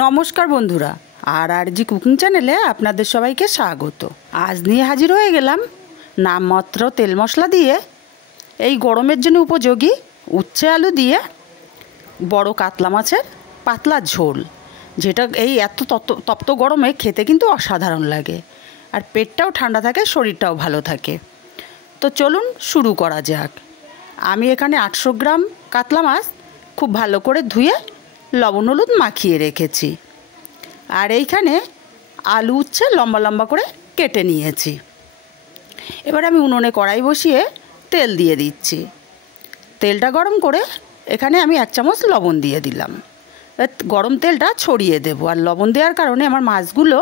নমস্কার বন্ধুরা, আর জি কুকিং চ্যানেলে আপনাদের সবাইকে স্বাগত। আজ নিয়ে হাজির হয়ে গেলাম নামমাত্র তেল মশলা দিয়ে এই গরমের জন্য উপযোগী উচ্ছে আলু দিয়ে বড় কাতলা মাছের পাতলা ঝোল, যেটা এই এত তপ্ত গরমে খেতে কিন্তু অসাধারণ লাগে, আর পেটটাও ঠান্ডা থাকে, শরীরটাও ভালো থাকে। তো চলুন শুরু করা যাক। আমি এখানে 800 গ্রাম কাতলা মাছ খুব ভালো করে ধুয়ে লবণ হলুদ মাখিয়ে রেখেছি, আর এইখানে আলু উচ্ছে লম্বা লম্বা করে কেটে নিয়েছি। এবার আমি উনুনে কড়াই বসিয়ে তেল দিয়ে দিচ্ছি। তেলটা গরম করে এখানে আমি 1 চামচ লবণ দিয়ে দিলাম। গরম তেলটা ছড়িয়ে দেব, আর লবণ দেওয়ার কারণে আমার মাছগুলো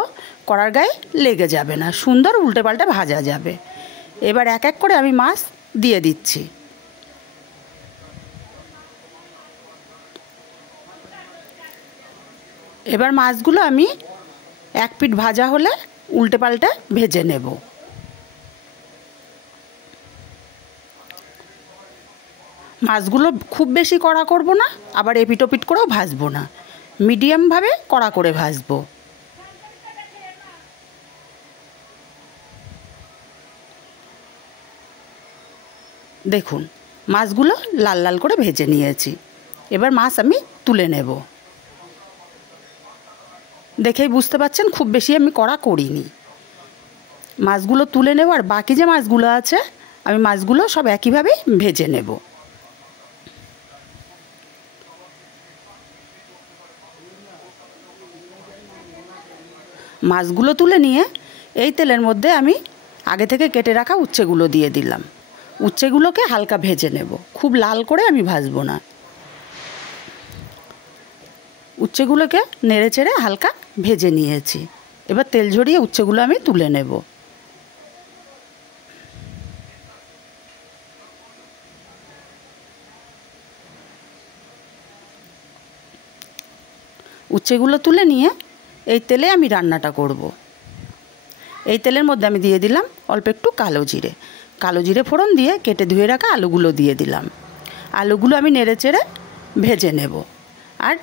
কড়ার গায়ে লেগে যাবে না, সুন্দর উল্টে পাল্টে ভাজা যাবে। এবার এক এক করে আমি মাছ দিয়ে দিচ্ছি। এবার মাছগুলো আমি এক পিঠ ভাজা হলে উল্টে পাল্টে ভেজে নেব। মাছগুলো খুব বেশি কড়া করব না, আবার এপিট ওপিট করেও ভাজবো না, মিডিয়ামভাবে কড়া করে ভাজবো। দেখুন মাছগুলো লাল লাল করে ভেজে নিয়েছি। এবার মাছ আমি তুলে নেব। দেখেই বুঝতে পারছেন খুব বেশি আমি কড়া করিনি। মাছগুলো তুলে নেব, আর বাকি যে মাছগুলো আছে আমি মাছগুলো সব একইভাবে ভেজে নেব। মাছগুলো তুলে নিয়ে এই তেলের মধ্যে আমি আগে থেকে কেটে রাখা উচ্ছেগুলো দিয়ে দিলাম। উচ্ছেগুলোকে হালকা ভেজে নেব, খুব লাল করে আমি ভাজবো না। উচ্ছেগুলোকে নেড়ে চেড়ে হালকা ভেজে নিয়েছি। এবার তেল ঝরিয়ে উচ্ছেগুলো আমি তুলে নেব। উচ্ছেগুলো তুলে নিয়ে এই তেলে আমি রান্নাটা করব। এই তেলের মধ্যে আমি দিয়ে দিলাম অল্প একটু কালো জিরে। কালো জিরে ফোড়ন দিয়ে কেটে ধুয়ে রাখা আলুগুলো দিয়ে দিলাম। আলুগুলো আমি নেড়ে চেড়ে ভেজে নেব, আর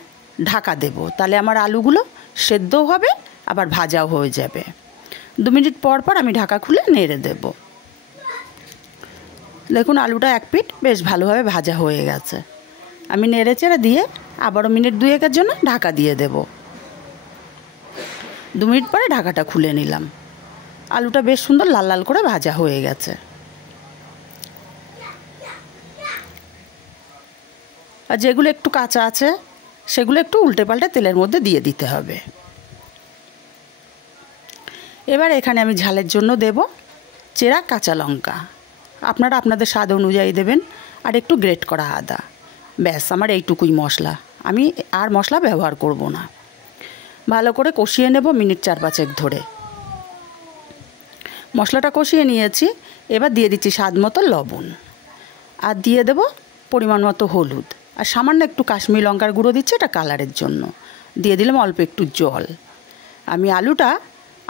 ঢাকা দেব, তাহলে আমার আলুগুলো সেদ্ধও হবে আবার ভাজাও হয়ে যাবে। 2 মিনিট পর পর আমি ঢাকা খুলে নেড়ে দেব। দেখুন আলুটা এক পিঠ বেশ ভালোভাবে ভাজা হয়ে গেছে। আমি নেড়ে চেড়ে দিয়ে আবারও মিনিট 2-1 জন্য ঢাকা দিয়ে দেব। 2 মিনিট পরে ঢাকাটা খুলে নিলাম। আলুটা বেশ সুন্দর লাল লাল করে ভাজা হয়ে গেছে। আর যেগুলো একটু কাঁচা আছে সেগুলো একটু উল্টে পাল্টে তেলের মধ্যে দিয়ে দিতে হবে। এবার এখানে আমি ঝালের জন্য দেব চেরা কাঁচা লঙ্কা। আপনারা আপনাদের স্বাদ অনুযায়ী দেবেন, আর একটু গ্রেট করা আদা। ব্যাস আমার এইটুকুই মশলা, আমি আর মশলা ব্যবহার করব না। ভালো করে কষিয়ে নেব মিনিট 4-5 ধরে। মশলাটা কষিয়ে নিয়েছি। এবার দিয়ে দিচ্ছি স্বাদ মতো লবণ, আর দিয়ে দেব পরিমাণ মতো হলুদ, আর সামান্য একটু কাশ্মীরি লঙ্কার গুঁড়ো দিচ্ছি, এটা কালারের জন্য। দিয়ে দিলাম অল্প একটু জল। আমি আলুটা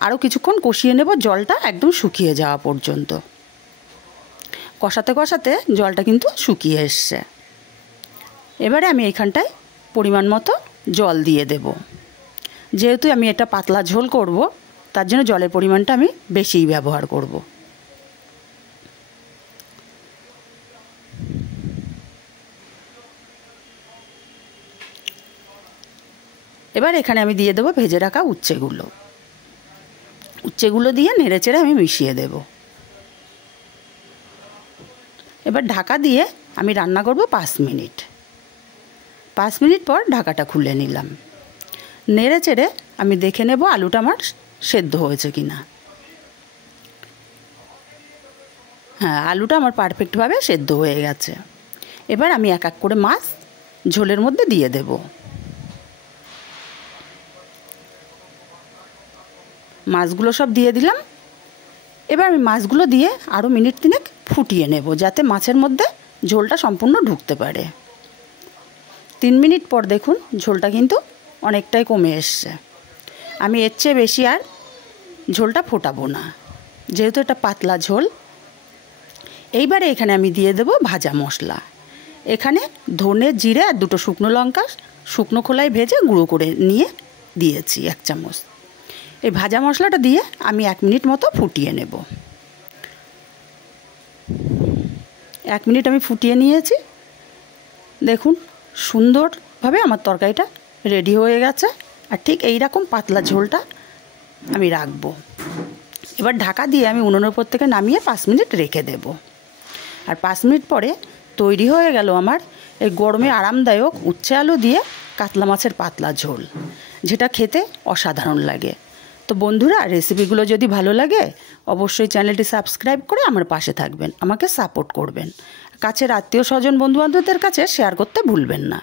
আরও কিছুক্ষণ কষিয়ে নেব, জলটা একদম শুকিয়ে যাওয়া পর্যন্ত। কষাতে কষাতে জলটা কিন্তু শুকিয়ে এসছে। এবারে আমি এইখানটায় পরিমাণ মতো জল দিয়ে দেব। যেহেতু আমি এটা পাতলা ঝোল করব, তার জন্য জলের পরিমাণটা আমি বেশিই ব্যবহার করব। এবার এখানে আমি দিয়ে দেবো ভেজে রাখা উচ্ছেগুলো। উচ্ছেগুলো দিয়ে নেড়ে চেড়ে আমি মিশিয়ে দেব। এবার ঢাকা দিয়ে আমি রান্না করব 5 মিনিট। 5 মিনিট পর ঢাকাটা খুলে নিলাম। নেড়ে চেড়ে আমি দেখে নেব আলুটা আমার সেদ্ধ হয়েছে কি না। হ্যাঁ, আলুটা আমার পারফেক্টভাবে সেদ্ধ হয়ে গেছে। এবার আমি এক এক করে মাছ ঝোলের মধ্যে দিয়ে দেব। মাছগুলো সব দিয়ে দিলাম। এবার আমি মাছগুলো দিয়ে আরও মিনিট 3 ফুটিয়ে নেব, যাতে মাছের মধ্যে ঝোলটা সম্পূর্ণ ঢুকতে পারে। 3 মিনিট পর দেখুন ঝোলটা কিন্তু অনেকটাই কমে এসছে। আমি এর চেয়ে বেশি আর ঝোলটা ফোটাবো না, যেহেতু এটা পাতলা ঝোল। এইবারে এখানে আমি দিয়ে দেব ভাজা মশলা। এখানে ধনে জিরে আর 2টো শুকনো লঙ্কা শুকনো খোলায় ভেজে গুঁড়ো করে নিয়ে দিয়েছি 1 চামচ। এই ভাজা মশলাটা দিয়ে আমি 1 মিনিট মতো ফুটিয়ে নেব। 1 মিনিট আমি ফুটিয়ে নিয়েছি। দেখুন সুন্দরভাবে আমার তরকারিটা রেডি হয়ে গেছে। আর ঠিক এই রকম পাতলা ঝোলটা আমি রাখবো। এবার ঢাকা দিয়ে আমি উনুনের উপর থেকে নামিয়ে 5 মিনিট রেখে দেব। আর 5 মিনিট পরে তৈরি হয়ে গেল আমার এই গরমে আরামদায়ক উচ্ছে আলু দিয়ে কাতলা মাছের পাতলা ঝোল, যেটা খেতে অসাধারণ লাগে। তো বন্ধুরা, রেসিপিগুলো যদি ভালো লাগে অবশ্যই চ্যানেলটি সাবস্ক্রাইব করে আমার পাশে থাকবেন, আমাকে সাপোর্ট করবেন। কাছের আত্মীয় স্বজন বন্ধুবান্ধবদের কাছে শেয়ার করতে ভুলবেন না।